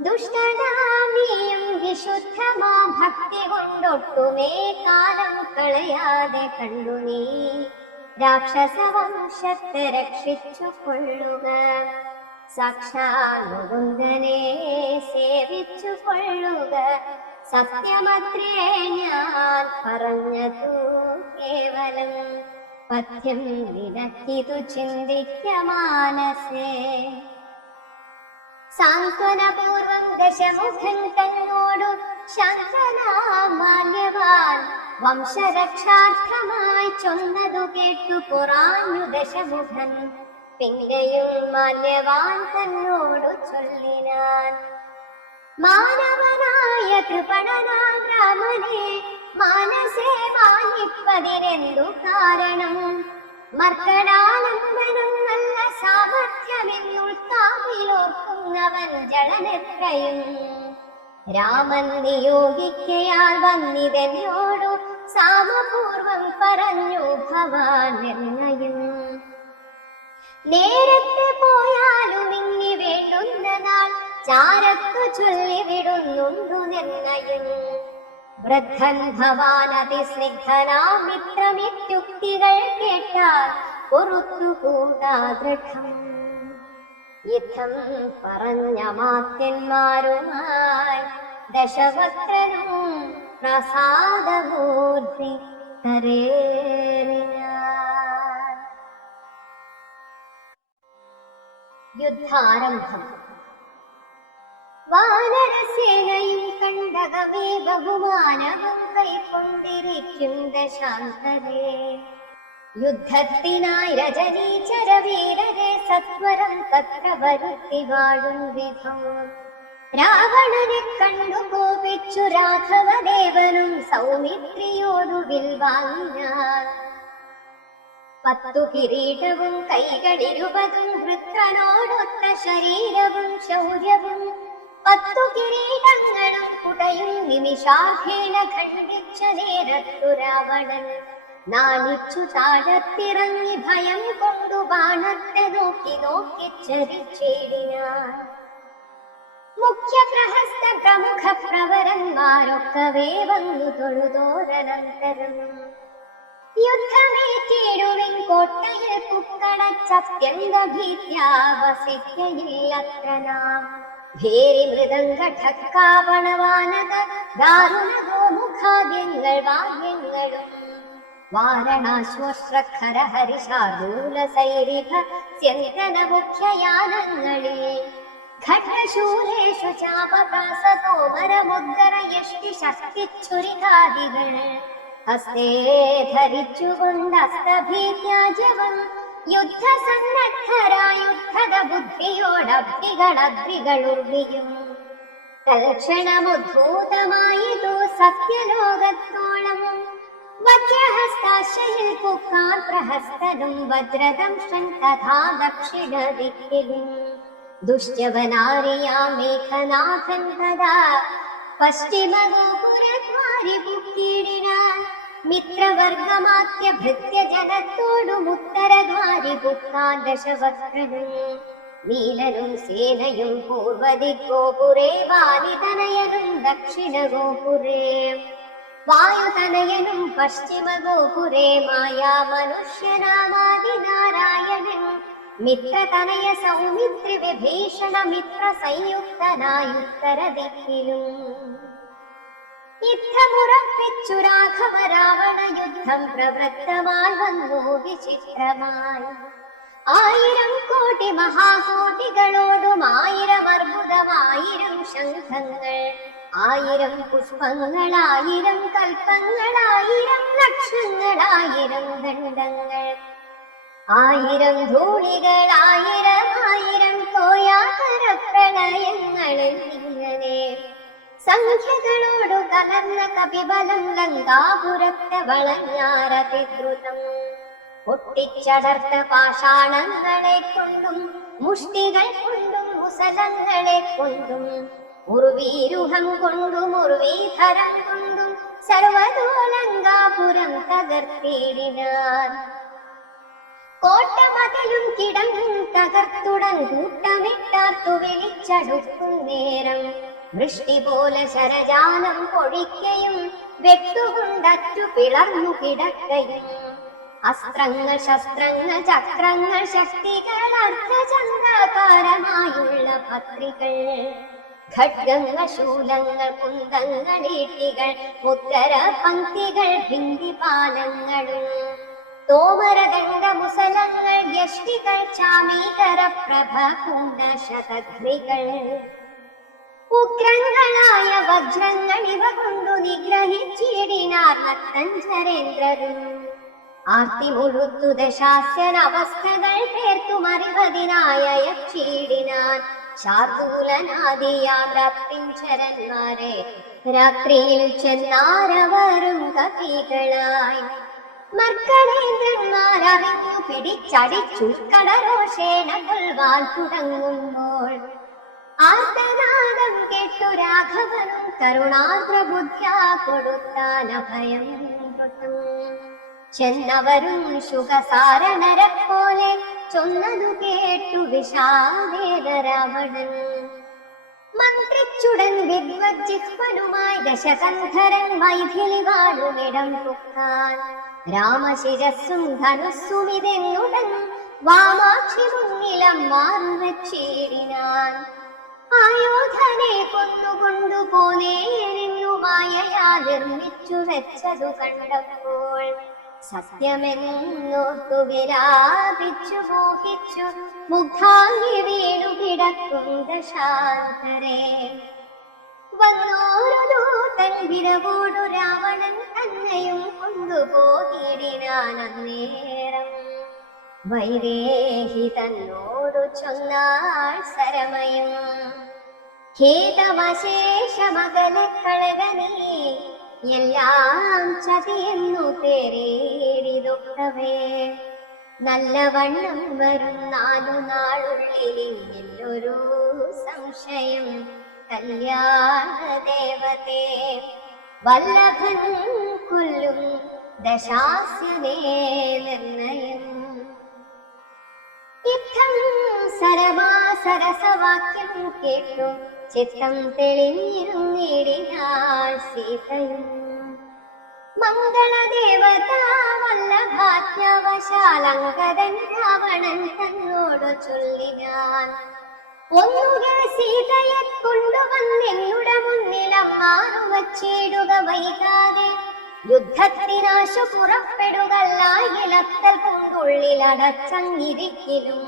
ദുഷ്ടനാമിയും വിശുദ്ധമാ ഭക്തി കൊണ്ടൊട്ടുമേ കാലം കളയാതെ കണ്ടു നീ രാക്ഷസവംശത്തെ രക്ഷിച്ചു കൊള്ളുക. സാക്ഷാൽ മുകുന്ദനെ സേവിച്ചു കൊള്ളുക. സത്യമത്രേ ഞാൻ പറഞ്ഞതു കേവലം. പഥ്യം വിലക്കിതു ചിന്തിക്ക മാനസേ. സാന്ത്വനപൂർവം ദശമുഖൻ തന്നോടു ശാന്തനാമാല്യവാൻ വംശരക്ഷാർത്ഥമായി ചൊന്നതു കേട്ടു പുറാഞ്ഞു ദശമുഖൻ. പിന്നെയും മാല്യവാൻ തന്നോടു ചൊല്ലിനാൻ. മാനവനായ കൃപണനാം രാമനെ മാനസേ മാനിപ്പതിനെന്തു കാരണം. മർക്കടാനന്ദനും നല്ല സാമർഥ്യമെന്നുൾക്കാവിലോർക്കുന്നവൻ ജളനെത്രയും. രാമൻ നിയോഗിക്കയാൽ വന്നിതെന്നോടു സാമപൂർവം പറഞ്ഞു ഭവാൻ നിർണയം. നേരത്തെ പോയാലും ഇനി വേണ്ടുന്ന നാൾ ചാരത്തു ചൊല്ലിവിടുന്നുണ്ടു നിർണയം. വൃദ്ധൻ ഭവാൻ അതിസ്നിഗ്ധനാം മിത്രമിത്യുക്തികൾ കേട്ടാൽ പൊറുത്തുകൂടാ ദൃഢം. യുദ്ധം പറഞ്ഞ മാത്യന്മാരുമായി ദശവക്രനും പ്രസാദമൂർത്തി കരേറിനാൻ. യുദ്ധാരംഭം. വാനരസേനയും കണ്ടകമേ ബഹുമാനവും കൈക്കൊണ്ടിരിക്കും ദശാന്തരേ. യുദ്ധത്തിനായി രജനീചര വീരരെ സത്വരം തത്ര വരുത്തി വാഴും വിധം. രാവണനെ കണ്ടു കോപിച്ചു രാഘവദേവനും സൗമിത്രിയോടു വിൽ വാങ്ങിനാൻ. 10 കിരീടവും കൈകളിരുപതും വൃത്രനോടൊത്ത ശരീരവും ശൗര്യവും 10 കിരീടങ്ങളും കുടയും നിമിഷാർദ്ധേന ഖണ്ഡിച്ച നേരത്തു രാവണൻ നാണിച്ചു താഴത്തിറങ്ങി ഭയം കൊണ്ടു ബാണത്തെ നോക്കി നോക്കി ചരിച്ചേടിനാൻ. മുഖ്യ പ്രഹസ്ത പ്രമുഖ പ്രവരന്മാരൊക്കവേ വന്നു തൊഴുതോരനന്തരം യുദ്ധമേറ്റേടുവിൻ കോട്ടയിൽ കുക്കളച്ചത്യന്ത ഭീത്യാ വസിക്കയില്ലത്ര നാം. ഭേരി മൃദംഗ ഠക്കാവണവാനക ദാരുണ ഗോമുഖാദ്യങ്ങൾ വാദ്യങ്ങളും വാരണാശ്വശ്രഖര ഹരിശാർദൂല സൈരിഭ സ്യന്തന മുഖ്യയാനങ്ങളിൽ ഘട്ടശൂലേഷു ചാപപ്രാസതോമരമുദ്ഗര യഷ്ടി ശക്തിച്ഛുരികാദികൾ ഹസ്തേ ധരിച്ചുകൊണ്ടസ്തഭീത്യാജവം യുദ്ധസന്നദ്ധരായുദ്ധത ബുദ്ധിയോടബ്ധികളദ്രികളുർവിയും തൽക്ഷണമുദ്ഭൂതമായതു സത്യലോകത്തോളം. വജ്രഹസ്താശയിൽ കുക്കാർ പ്രഹസ്തനും വജ്രദംഷൻ തഥാ ദക്ഷിണ ദിക്കിലും ദുശ്യവനാരിയാ മേഘനാഥൻ തഥാ പശ്ചിമ ഗോപുരദ്വാരി പുക്കിടിനാൻ. മിത്രവർഗമാത്യ ഭൃത്യ ജനത്തോടും ഉത്തരദ്വാരി പുക്കാൻ ദശവക്രനും നീലനും സേനയും പൂർവദി ഗോപുരേ വാലിതനയനും ദക്ഷിണ ഗോപുരേ വായുതനയനും പശ്ചിമ ഗോപുരേ മായാ മനുഷ്യനാമാദിനാരായണൻ മിത്രതനയ സൗമിത്രി വിഭീഷണ മിത്ര സംയുക്തനായുത്തര ദിക്കിലും. യുദ്ധമുറപ്പിച്ചു രാഘവ രാവണ യുദ്ധം പ്രവൃത്തമായി വന്നു വിചിത്രമായി. 1000 കോടി മഹാകോടികളോടും 1000 അർബുദം 1000 ശംഖങ്ങൾ 1000 പുഷ്പങ്ങൾ 1000 കൽപ്പങ്ങൾ 1000 ലക്ഷങ്ങൾ 1000 ദണ്ഡങ്ങൾ 1000 ധൂളികൾ 1000 തോയാതര പ്രളയങ്ങളിൽ ഇങ്ങനെ സംഖ്യകളോടു കലർന്ന കപിബലം ലങ്കാപുരത്തെ വളഞ്ഞാരതിദ്രുതം. പൊട്ടിച്ചടർത്ത പാഷാണങ്ങളെ കൊണ്ടും മുഷ്ടികൾ കൊണ്ടും മുസലങ്ങളെ കൊണ്ടും മുറുവീരുഹം കൊണ്ടും മുറുവീധരം കൊണ്ടും സർവതോലങ്കാപുരം തകർത്തിടിനാൻ. കോട്ടമതിലും കിടങ്ങും തകർത്തുടൻ കൂട്ടമിട്ടാർത്തു വിളിച്ചടുക്കും നേരം വൃഷ്ടി പോലെ ശരജാലം പൊഴിക്കയും വെട്ടുകൊണ്ടറ്റു പിളർന്നു കിടക്കയും അസ്ത്രങ്ങൾ ശസ്ത്രങ്ങൾ ചക്രങ്ങൾ ശക്തികൾ അർദ്ധചന്ദ്രാകാരമായുള്ള പത്രികൾ ഖഡ്ഗങ്ങൾ ശൂലങ്ങൾ കുന്തങ്ങൾ ഈട്ടികൾ ഉത്തര പങ്ക്തികൾ ഭിന്ദിപാലങ്ങളും തോമരദണ്ഡ മുസലങ്ങൾ യഷ്ടികൾ ചാമീകര പ്രഭ കുണ്ട ശതഘ്രികൾ ഉഗ്രങ്ങളായ വജ്രങ്ങൾ ഇവ കൊണ്ടു നിഗ്രഹിച്ചിടിനാർ നക്തഞ്ചരേന്ദ്രരും. ആർത്തി മുഴുത്തു ദശാസ്യൻ അവസ്ഥകൾ പേർത്തു മറിവതിനായ യക്ഷീടിനാൻ ശാർദൂലനാദിയാം രാത്രിഞ്ചരന്മാരെ രാത്രിയിൽ ചെന്നാരവരും കവികളായി. മർക്കടേന്ദ്രന്മാരറിഞ്ഞു പിടിച്ചടിച്ചു കടരോഷേണ കൊൽവാൻ തുടങ്ങുമ്പോൾ ആർത്തനാദം കേട്ടു രാഘവനും കരുണാദ്രബുദ്ധ്യാ കൊടുത്താൻ അഭയം തൊട്ടും. ചെന്നവരും ശുഖസാരണരെ പോലെ ചൊന്നതു കേട്ടു വിഷാദേവ രാവണൻ. മന്ത്രിച്ചുടൻ വിദ്വജ്ജിഹ്വനുമായി ദശകന്ധരൻ മൈഥിലി വാഴുമിടം പൊക്കാൻ രാമശിരസ്സും ധനുസ്സുമിതെന്നുടൻ വാമാക്ഷി മുന്നിലം മാറുവച്ചേടിനാൻ. ആയോധനെ കൊന്നുകൊണ്ടുപോനേരെന്നു മായയാ നിർമ്മിച്ചു വെച്ചതു കണ്ടപ്പോൾ സത്യമെന്നോർത്തു വിലാപിച്ചു മോഹിച്ചു മുഗ്ധാംഗി വീണു കിടക്കും ദശാന്തരേ. വന്നോരു ദൂതൻ വിരവോടു രാവണൻ തന്നെയും കൊണ്ടുപോകിടിനാൻ അന്നേരം. വൈദേഹി തന്നോടു ചൊന്നാൾ സരമയും, ഖേദമശേഷമകലെ കളകനീ എല്ലാം ചതിയെന്നു തേരേടിതൊക്കവേ. നല്ലവണ്ണം വരും 4 നാളുള്ളിൽ സംശയം കല്യാണ ദേവതേ. വല്ലഭൻ കൊല്ലും ദശാസ്യനേ നിർണയം. യുദ്ധം സരസവാക്യം കേട്ടു ചിത്തം തെളിഞ്ഞിരുന്നിടിനാൾ സീതയും. മംഗളദേവത വല്ലഭാജ്ഞവശാലങ്കദൻ രാവണൻ തന്നോടു ചൊല്ലിനാൻ. ഒന്നുകിൽ സീതയെ കൊണ്ടുവന്നെന്നുടെ മുന്നിലമ്മാറു വച്ചിടുക വൈകാതെ. യുദ്ധത്തിനാശു പുറപ്പെടുകല്ലായിലത്തൽ കൊണ്ടുള്ളിലടച്ചങ്ങിരിക്കലും.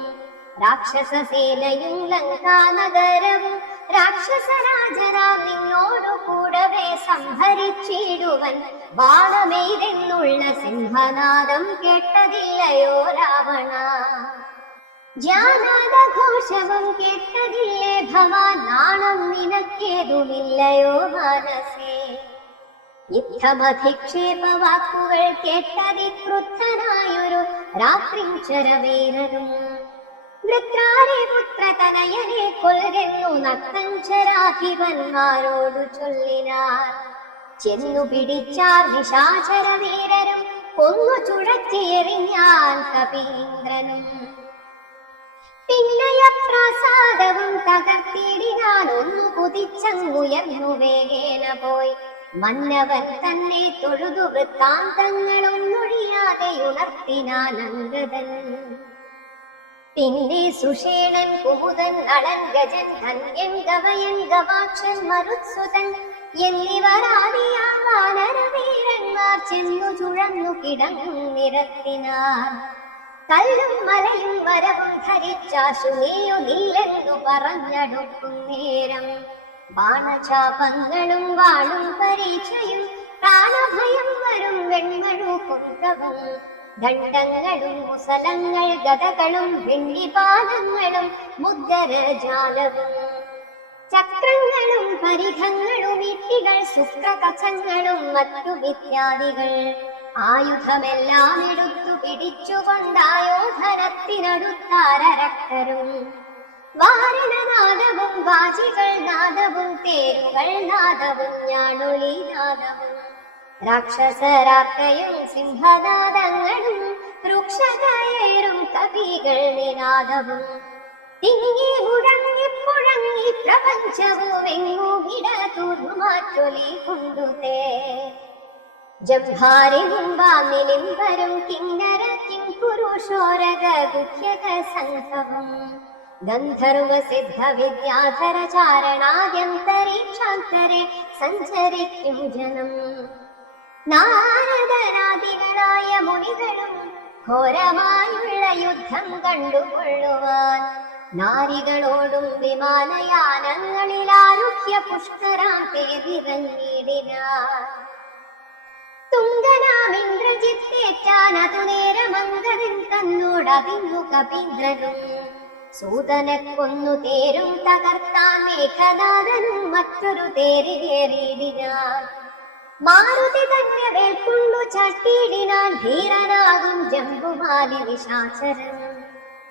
രാക്ഷസസേനയും ലങ്കാനഗരവും രാക്ഷസരാജനാം നിന്നോടു കൂടവേ സംഹരിച്ചിടുവൻ. ബാണമെയ്തെന്നുള്ള സിംഹനാദം കേട്ടതില്ലയോ രാവണ? ജാനാദഘോഷവും കേട്ടതില്ലേ ഭവാൻ? നാണം നിനക്കേതുമില്ലയോ മനസേ? യുദ്ധമധിക്ഷേപവാക്കുകൾ കേട്ടതിക്രുദ്ധനായൊരു രാത്രിഞ്ചരവീരനും. വൃത്രാരിപുത്രതനയനെ കൊൽകെന്നു നക്തഞ്ചരാധിപന്മാരോടു ചൊല്ലിനാർ. ചെന്നു പിടിച്ചാർ നിശാചരവീരരും കൊന്നു ചുഴറ്റിയെറിഞ്ഞാൻ കപീന്ദ്രനും. പിന്നയപ്രാസാദവും തകർത്തിടിനാൻ ഒന്നു കുതിച്ചങ്ങുയർന്നു വേഗേന പോയി. മന്നവൻ തന്നെ തൊഴുതു വൃത്താന്തങ്ങളൊന്നൊഴിയാതെ ഉണർത്തിനാൻ അംഗദൻ. പിന്നെ സുഷേണൻ കുമുദൻ നളൻ ഗജൻ ധന്യൻ ഗവയൻ ഗവാക്ഷൻ മരുത്സുതൻ എന്നിവരാദിയാം വാനരവീരന്മാർ ചെന്നു ചുഴന്നു കിടങ്ങും നിരത്തിനാർ. കല്ലും മലയും വരവും ധരിച്ചാശു നീയു നീലെന്നു പറഞ്ഞടുക്കും നേരം. ബാണചാപങ്ങളും വാളും പരീക്ഷയും പ്രാണഭയം വരും വെൺമഴു കുന്തവും. ദണ്ഡങ്ങളും മുസലങ്ങൾ ഗദകളും വെള്ളിപാദങ്ങളും മുദ്രജാലവും. ചക്രങ്ങളും പരിഘങ്ങളും ഇട്ടികൾ ശുക്രകവചങ്ങളും മറ്റു വിദ്യാദികൾ. ആയുധമെല്ലാം എടുത്തു പിടിച്ചുകൊണ്ടായോധനത്തിനടുത്താരക്കരും. വാരണനാദവും വാചികൾ നാദവും തേരുകൾ നാദവും ഞാണൊളി നാദവും. രാക്ഷസരാക്കയും സിംഹനാദങ്ങളും വൃക്ഷകയേറും കവികൾ നിനാദവും. തിങ്ങി മുഴങ്ങിപ്പുഴങ്ങി പ്രപഞ്ചവും എങ്ങുമിടതൂർന്നു മാറ്റൊലി കൊണ്ടുതേ. ജംഭാരിമുമ്പാന്നിലും വരും കിന്നര കിംപുരുഷോരക ഗുഹ്യക സംഘവും. ഗന്ധർവ സിദ്ധ വിദ്യാധര ചാരണാദ്യന്തരീക്ഷാന്തരെ സഞ്ചരിക്കും ജനം. നാരദരാദികളായ മുനികളും ഘോരമായുള്ള യുദ്ധം കണ്ടുകൊള്ളുവാൻ നാരികളോടും വിമാനയാനങ്ങളിൽ ആരുഹ്യ പുഷ്കരാം പേരിറങ്ങിയിടിനാർ. തുങ്കനാം ഇന്ദ്രജിത്തേറ്റാൻ അതു നേരമംഗദൻ തന്നോടതിന്നു കപീന്ദ്രനും. സൂതനെ കൊന്നു തേരും തകർത്താൻ മേഘനാഥനും മറ്റൊരു തേരിലേറിയിടിനാൻ. മാരുതി തന്നെ വേൽക്കൊണ്ടു ചട്ടിയിടിനാൻ ധീരനാകും ജംബുമാലി നിശാചരൻ.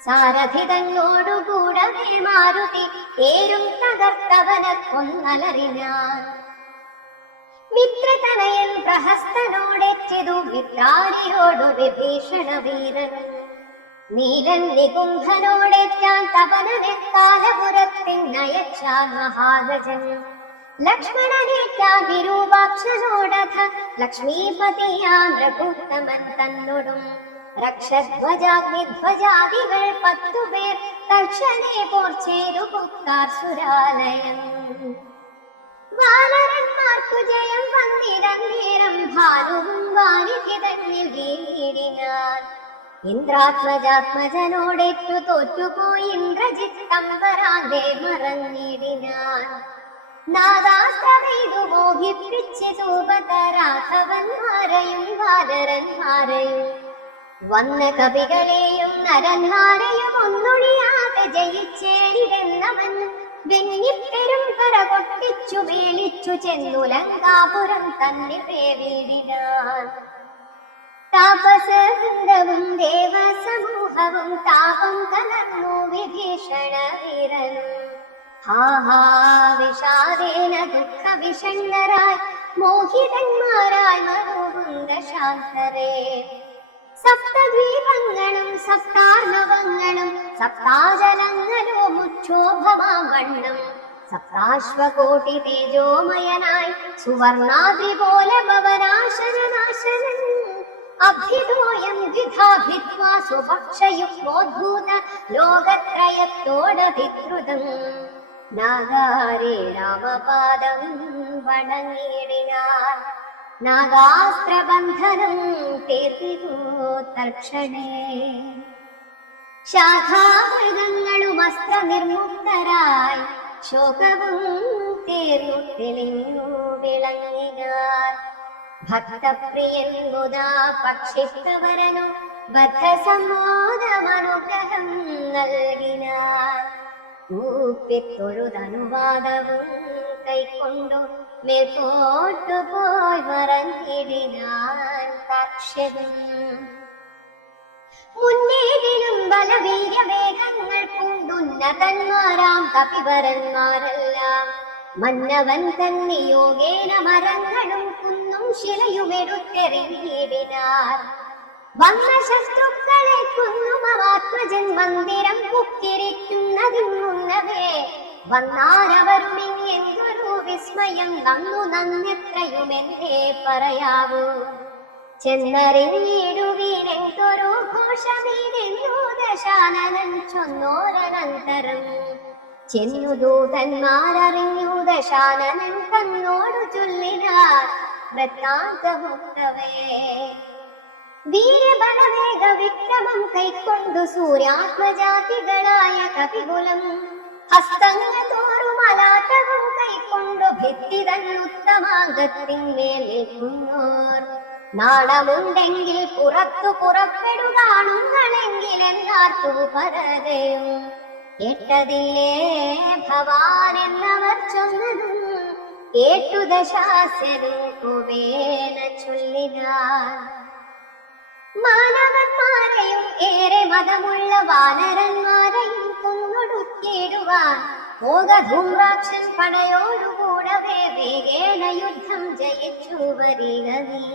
സാരഥി തന്നോടുകൂടവേ മാരുതി തേരും തകർത്തവനെ കൊന്നലറിഞ്ഞാൻ. മിത്രതനയൻ പ്രഹസ്തനോടെറ്റിതു മിത്രാരിയോടു വിഭീഷണ വീരനും. നീലൻ നികുംഭനോടേറ്റാൻ തപനനെ കാലപുരത്തിനയച്ചാൻ മഹാഗജൻ. ലക്ഷ്മണനേറ്റാൻ വിരൂപാക്ഷനോടഥ ലക്ഷ്മീപതിയാം രഘുത്തമൻ തന്നോടും രക്ഷധ്വജാഗ്നിധ്വജാദികൾ 10 പേർ തക്ഷണേ പോർ ചെയ്തു പുക്കാർ സുരാലയം. വാനരന്മാർക്കു ജയം വന്നിടന്നേരം ഭാനുവും വാരിധി തന്നിൽ വീടിനാൻ. ഇന്ദ്രാത്മജാത്മജനോടേറ്റു തോറ്റുപോയി ഇന്ദ്രജിത്ത് തമ്പരാന്റെ മറഞ്ഞിടിനാൻ. നാദാസ്ത്രമെയ്തു മോഹിപ്പിച്ച് സൂപതരാഘവന്മാരെയും വാനരന്മാരെയും വന്ന കവികളെയും നരന്മാരെയും ഒന്നൊഴിയാതെ ജയിച്ചേരിടുന്നവൻ വെന്നിപ്പെരും കര കൊട്ടിച്ചു മേളിച്ചു ചെന്നു ലങ്കാപുരം തന്നെ വീടിനാൻ. താപസവൃന്ദവും ദേവസമൂഹവും താപം കലർന്നു വിഭീഷണ വീരനും. വിഷാദേന ദുഃഖ വിഷണ്ണരായി മോഹിതന്മാരായി മനോവൃന്ദ ശാന്തരേ. സപ്തദ്വീപങ്ങളും സപ്താർണവങ്ങളും സപ്താജലങ്ങളോ മുക്ഷോഭമാം വണ്ണം സപ്താശ്വകോടി തേജോമയനായി സുവർണാദ്രി പോലെ ഭവനാശനനാശനൻ. അഭിതോയം ദ്വിധാഭിത്വാ സ്വപക്ഷയുഗ്മോദ്ഭൂത ലോകത്രയത്തോടഭിദ്രുതം. നാഗാരേ രാമപാദം വണങ്ങിടിനാർ. നാഗാസ്ത്രബന്ധനം തീർത്തിതു തൽക്ഷണേ. ശാഖാമൃഗങ്ങളും അസ്ത്രനിർമുക്തരായി ശോകവും തീർന്നു തെളിഞ്ഞു വിളങ്ങിനാർ. ഭക്തപ്രിയൻ മുതാ പക്ഷിപ്രവരനു ബദ്ധസമ്മോദമനുഗ്രഹം നൽകിനാർ. ൂപ്പിത്തൊരുതനുവാദവും കൈക്കൊണ്ടു മേൽപോട്ടു പോയി മറഞ്ഞിടിനാൻ തക്ഷകൻ. മുന്നേതിലും ബലവീര്യവേഗങ്ങൾ പൂണ്ടുന്നതന്മാരാം കപിവരന്മാരെല്ലാം മന്നവൻ തന്നെ യോഗേന മരങ്ങളും കുന്നും ശിലയുമെടുത്തെറിഞ്ഞിടിനാർ. വന്ന ശത്രുക്കളെ കൊന്നും അവാത്മജൻ മന്ദിരം പുക്കിരിക്കുന്നതിനുന്നവേ വന്നാരവരുമിനി എന്തൊരു വിസ്മയം നന്നു നന്നെത്രയുമെന്നേ പറയാവൂ. ചെന്നറിഞ്ഞിടുവീനെന്തൊരു ഘോഷമീതെന്നു ദശാനനൻ ചൊന്നോരനന്തരം. ചെന്നു ദൂതന്മാരറിഞ്ഞു ദശാനനൻ തന്നോടു ചൊല്ലിനാർ വൃത്താന്തമുക്തവേ. വീരബലവേഗ വിക്രമം കൈക്കൊണ്ടു സൂര്യാത്മജാതികളായ കപികുലം ഹസ്തങ്ങൾ തോറും അലാട്ടവും കൈക്കൊണ്ടു ഭിത്തിതൻ ഉത്തമാംഗത്തിന്മേൽ നിൽക്കുന്നോർ. നാണമുണ്ടെങ്കിൽ പുറത്തു പുറപ്പെടുകാണുങ്ങളെങ്കിൽ എന്നാർത്തു പരതയും കേട്ടതില്ലേ ഭവാൻ എന്നവർ ചൊന്നതും കേട്ടു ദശാസ്യരും കുവേന ചൊല്ലിനാർ. മാനവന്മാരെയും ഏറെ മതമുള്ള വാനരന്മാരെയും കൊന്നൊടുക്കിയിടുവാൻ മോഹധൂമ്രാക്ഷൻ പടയോടുകൂടവേ വേഗേന യുദ്ധം ജയിച്ചു വരിക നീ.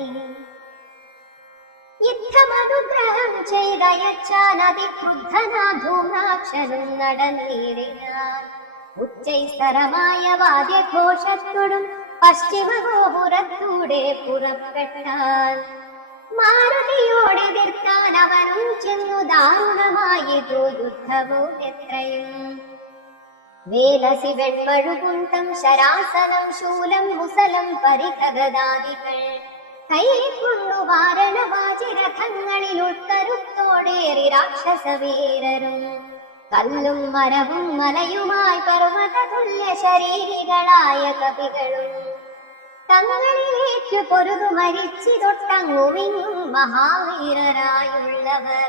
യുദ്ധമനുഗ്രഹം ചെയ്തയച്ചാൻ അതിക്രുദ്ധനാ ധൂമ്രാക്ഷനും നടന്നിടിനാൻ. ഉച്ചൈസ്തരമായ വാദ്യഘോഷത്തോടും പശ്ചിമഗോപുരത്തൂടെ പുറപ്പെട്ടാൻ. മാരുതിയോടെതിർക്കാൻ അവനും ചെന്നു ദാരുണമായതു യുദ്ധവും എത്രയും. വേലസി വെൺമഴുകുന്തം ശരാസനം ശൂലം മുസലം പരിഖഗദാദികൾ കൈക്കൊണ്ടു വാരണവാചിരഥങ്ങളിൽ ഉൾക്കരുത്തോടേറി രാക്ഷസവീരരും കല്ലും മരവും മലയുമായി പർവ്വത തുല്യ ശരീരികളായ കവികളും തങ്ങളിലേക്കു പൊരുതു മരിച്ചിതൊട്ടങ്ങുമിങ്ങും മഹാവീരരായുള്ളവർ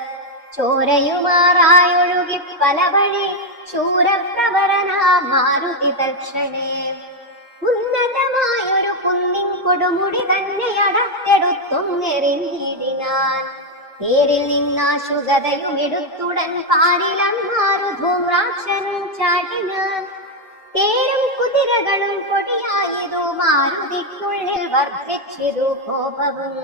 ചോരയുമാറായൊഴുകി പല വഴി ശൂരപ്രവരനാ മാരുതി തൽക്ഷണേ. ഉന്നതമായൊരു കുന്നിൻ കൊടുമുടി തന്നെ അടത്തെടുത്തും എറിഞ്ഞിടിനാൻ. തേരിൽ നിന്നാശുഗതയും എടുത്തുടൻ പാരിലമ്മാറു ധൂമ്രാക്ഷനും ചാടിനാൻ. തേരും കുതിരകളും പൊടിയായതു മാരുതിക്കുള്ളിൽ വർദ്ധിച്ചിതു കോപവും.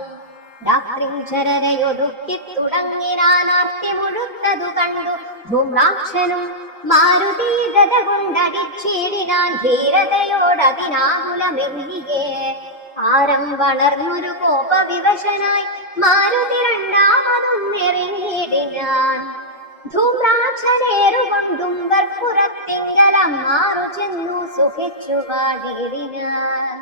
രാത്രിഞ്ചരയൊടുക്കി തുടങ്ങിനാനാർത്തി മുഴുത്തതു കണ്ടു ധൂമ്രാക്ഷനും മാരുതി ഗത കൊണ്ടടിച്ചിടിനാൻ. ധീരതയോടതിനാകുലമെങ്ങിയേ ആരം വളർന്നൊരു കോപവിവശനായി മാരുതി രണ്ടാമതും എറിഞ്ഞിടിനാൻ. ധൂമ്രാക്ഷരേറുകൊണ്ടും കർപ്പുരത്തിങ്കലം മാറു ചെന്നു സുഖിച്ചു വാടിയിടിനാൻ.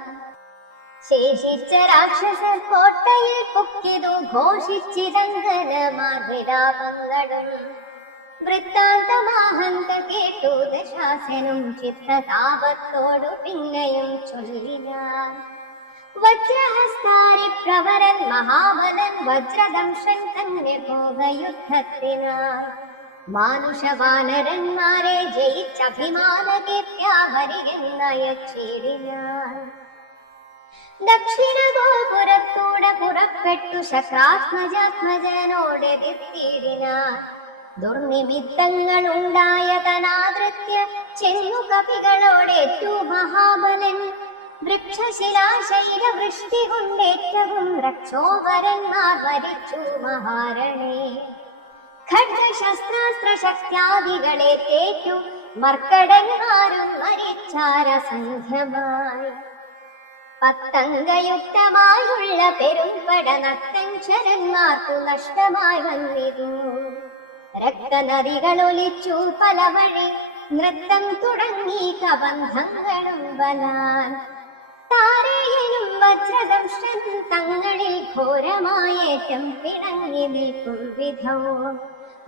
ശേഷിച്ച രാക്ഷസർ കോട്ടയിൽ പൊക്കിതു ഘോഷിച്ചിതങ്കനമാർവിലാപങ്ങളും. വൃത്താന്തമാഹന്ത കേട്ടു ദശാസനും ചിത്രതാപത്തോടു പിന്നെയും ചൊല്ലിനാൻ. വജ്രഹസ്താരി പ്രവരൻ മഹാബലൻ വജ്രദംശൻ തന്നെ ഭോഗയുദ്ധത്തിനായി. മാനുഷവാനരന്മാരെ ജയിച്ചഭിമാനകീർത്തിയാവരിയെന്നയച്ചിടിനാൻ. ദക്ഷിണ ഗോപുരത്തൂടെ പുറപ്പെട്ടു ശക്രാത്മജാത്മജനോടെതിർത്തിയിടിനാൻ. ദുർനിമിത്തങ്ങൾ ഉണ്ടായതനാദൃത്യ ചെന്നു കവികളോടേറ്റു മഹാബലൻ. വൃക്ഷശിലാശൈല വൃഷ്ടി കൊണ്ടേറ്റവും രക്ഷോവരന്മാർ വരിച്ചു മഹാരണേ. ഖഡ്ഗശസ്ത്രാസ്ത്ര ശക്തിയാദികളെ തേറ്റു മർക്കടന്മാരും മരിച്ചാരസംഖ്യമായി. പത്തംഗയുക്തമായുള്ള പെരുമ്പട നക്തഞ്ചരന്മാർക്കു നഷ്ടമായി വന്നിരു. രക്തനദികളൊലിച്ചു പല വഴി നൃത്തം തുടങ്ങി കബന്ധങ്ങളും ബലാൻ. താരയനും വജ്രദംഷൻ തങ്ങളിൽ ഘോരമായേറ്റം പിണങ്ങി നിൽക്കും വിധം.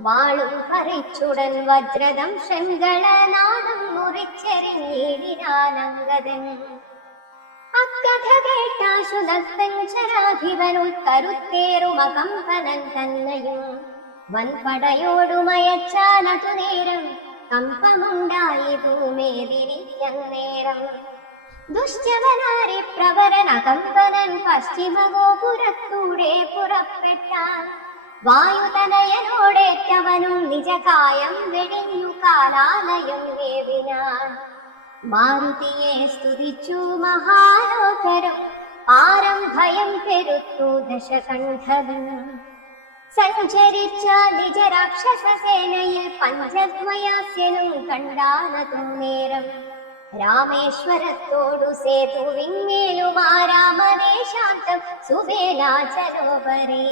വാളും പറിച്ചുടൻ വജ്രദംശങ്ങളനാദം മുറിച്ചെറിഞ്ഞിടിനാനങ്കതൻ. അക്കഥ കേട്ടാശു നക്തഞ്ചരാധിപനുൾ കരുത്തേറുമകമ്പനൻ തന്നെയും. വൻപടയോടുമയച്ചാലതു നേരം കമ്പമുണ്ടായതു മേദിരിക്കന്നേരം. ദുശ്ചവനാരി പ്രവരൻ അകമ്പനൻ പശ്ചിമ ഗോപുരത്തൂടെ പുറപ്പെട്ടാൻ. വായുതനയനോടേറ്റവനും നിജകായം വെടിഞ്ഞു കാലാലയം വേവിനാൻ. മാരുതിയെ സ്തുതിച്ചു മഹാലോകരും ആരം ഭയം പെരുത്തു ദശകണ്ഠനും. സഞ്ചരിച്ച നിജരാക്ഷസേനയിൽ പഞ്ചദ്വയാസ്യനും കണ്ടാനതും നേരം. രാമേശ്വരത്തോടു സേതുവിന്മേലുമാരാമദേശാന്തം സുവേലാചരോപരേ.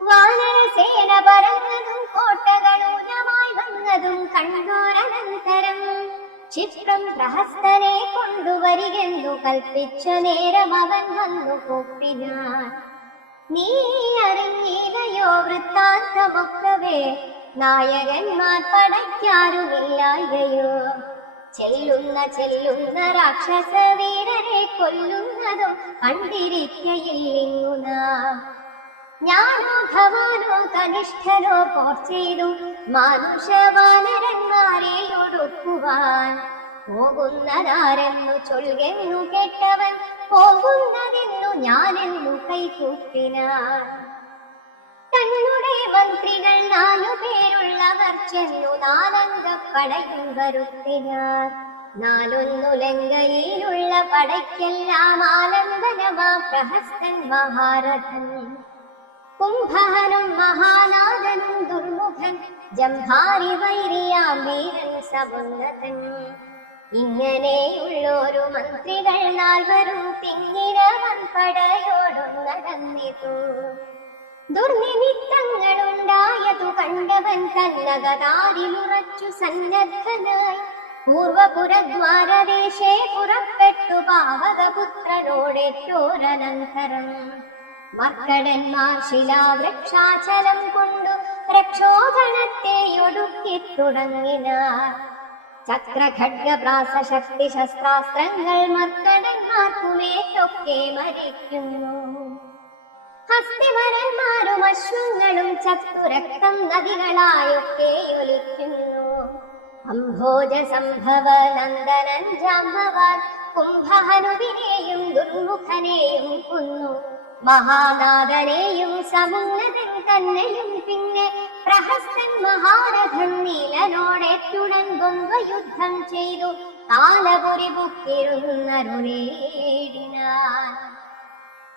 വാനരസേന പറന്നതും കോട്ടകളൂലമായി വന്നതും കണ്ടോരനന്തരം. ക്ഷിപ്രം പ്രഹസ്തനെ കൊണ്ടുവരികെന്നു കൽപ്പിച്ച നേരം അവൻ വന്നു കൂപ്പിനാൻ. നീ അറിഞ്ഞില്ലയോ വൃത്താന്തമൊക്കവേ, നായകന്മാർ പടയ്ക്കാരുമില്ലായകയോ. ചെല്ലുന്ന രാക്ഷസ വീരരെ കൊല്ലുന്നതും കണ്ടിരിക്കയില്ലിങ്ങു നാം. ഞാനോ ഭവാനോ കനിഷ്ഠനോ പോർ ചെയ്തു മാനുഷവാനരന്മാരെ ഒടുക്കുവാൻ. പോകുന്നതാരെന്നു ചൊൽകെന്നു കേട്ടവൻ പോകുന്നതെന്നു ഞാനെന്നു കൈകൂപ്പിനാൻ. തങ്ങളുടെ മന്ത്രികൾ 4 പേരുള്ളവർ ചെന്നു 4 അംഗപ്പടയും വരുത്തിനാർ. 4 ലങ്കയിലുള്ള പടയ്ക്കെല്ലാം ആലംബനമാ പ്രഹസ്തൻ മഹാരഥൻ. കുംഭഹനും മഹാനാഥനും ദുർമുഖൻ ജംഭാരി വൈരിയാം വീരൻ സമുന്നതൻ. ഇങ്ങനെയുള്ളൊരു മന്ത്രികൾ 4 പിന്നിര വൻപടയോടും നടന്നിതു. ദുർനിമിത്തങ്ങളുണ്ടായതു കണ്ടവൻ കന്നകതാരിലുറച്ചു സന്നദ്ധനായി. പൂർവപുരദ്വാരദേശേ പുറപ്പെട്ടു പാവകപുത്രനോടേറ്റോരനന്തരം. മർക്കടന്മാർ ശിലാവൃക്ഷാചലം കൊണ്ടു രക്ഷോധനത്തെ ഒടുക്കി തുടങ്ങിനാർ. ചക്രഖഡ്ഗപ്രാസ ശക്തി ശസ്ത്രാസ്ത്രങ്ങൾ മർക്കടന്മാർക്കുമേറ്റൊക്കെ മരിക്കുന്നു. ഹസ്തിവരന്മാരും അശ്വങ്ങളും ചത്തുരക്തം നദികളായൊക്കെ ഒലിക്കുന്നു. അംഭോജ സംഭവ നന്ദനൻ ജാംബവാൻ കുംഭഹനുവിനെയും ദുർമുഖനെയും കൊന്നു. മഹാനാഥനെയും സമുന്നതൻ തന്നെയും പിന്നെ പ്രഹസ്തൻ മഹാരഥൻ നീലനോടേറ്റുടൻ ദ്വന്ദ്വയുദ്ധം ചെയ്തു കാലപുരി പുക്കിരുന്നരുളേടിനാൻ.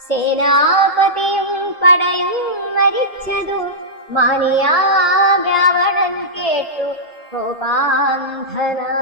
സേനാപതിയും പടയും മരിച്ചതു മാനിയാ രാവണൻ കേട്ടു കോപാന്ധനാ.